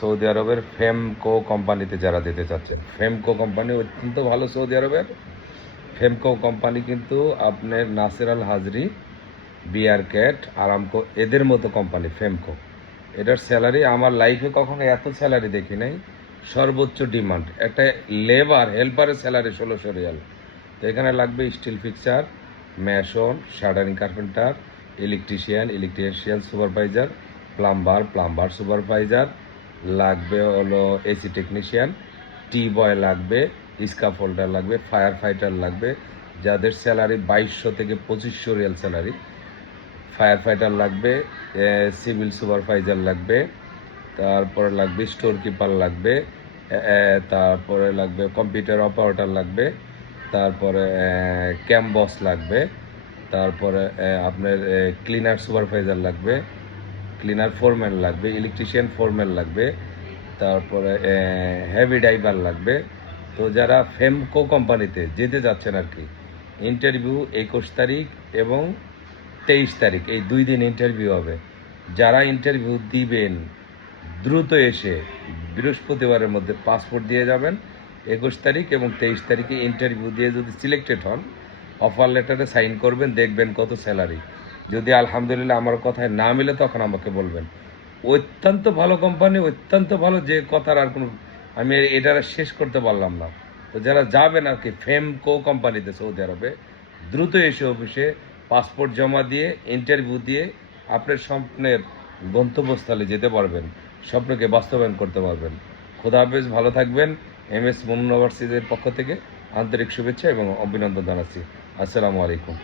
Saudi আরবের ফেমকো কোম্পানিতে যারা যেতে চাচ্ছেন, ফেমকো কোম্পানি অত্যন্ত ভালো। সৌদি আরবের ফেমকো কোম্পানি কিন্তু আপনার নাসির আল হাজরি, বিআর ক্যাট, আরামকো এদের মতো কোম্পানি ফেমকো। এটার স্যালারি আমার লাইফে কখনো এত স্যালারি দেখি নাই। সর্বোচ্চ ডিমান্ড একটা লেবার হেল্পারের স্যালারি 1600 রিয়াল। তো এখানে লাগবে still fixer, mason, shuttering carpenter, electrician supervisor, plumber supervisor, লাগবে হলো এসি টেকনিশিয়ান, টি বয় লাগবে, স্কাফোল্ডার লাগবে, ফায়ার ফাইটার লাগবে, যাদের স্যালারি 2200 থেকে 2500 রিয়াল স্যালারি। ফায়ার ফাইটার লাগবে, সিভিল সুপারভাইজার লাগবে, তারপরে লাগবে স্টোর কিপার লাগবে, তারপরে লাগবে কম্পিউটার অপারেটর লাগবে, তারপরে ক্যাম্বস লাগবে, তারপরে আপনার ক্লিনার সুপারভাইজার লাগবে, ক্লিনার ফোরম্যান লাগবে, ইলেকট্রিশিয়ান ফোরম্যান লাগবে, তারপরে হেভি ড্রাইভার লাগবে। তো যারা ফেমকো কোম্পানিতে যেতে যাচ্ছেন আর কি, ইন্টারভিউ 21 তারিখ এবং 23 তারিখ, এই 2 দিন ইন্টারভিউ হবে। যারা ইন্টারভিউ দিবেন দ্রুত এসে বৃহস্পতিবারের মধ্যে পাসপোর্ট দিয়ে যাবেন। 21 তারিখ এবং 23 তারিখে ইন্টারভিউ দিয়ে যদি সিলেক্টেড হন, অফার লেটারে সাইন করবেন, দেখবেন কত স্যালারি। যদি আলহামদুলিল্লাহ আমার কথায় না মিলে তখন আমাকে বলবেন। অত্যন্ত ভালো কোম্পানি, অত্যন্ত ভালো, যে কথার আর কোনো আমি এটা শেষ করতে পারলাম না। তো যারা যাবেন আর কি ফেমকো কোম্পানিতে সৌদি আরবে, দ্রুত এসে অফিসে পাসপোর্ট জমা দিয়ে ইন্টারভিউ দিয়ে আপনার স্বপ্নের গন্তব্যস্থলে যেতে পারবেন, স্বপ্নকে বাস্তবায়ন করতে পারবেন। খোদা হাফেজ, ভালো থাকবেন। MS মুন্নুন ওভারসিজের পক্ষ থেকে আন্তরিক শুভেচ্ছা এবং অভিনন্দন জানাচ্ছি। আসসালামু আলাইকুম।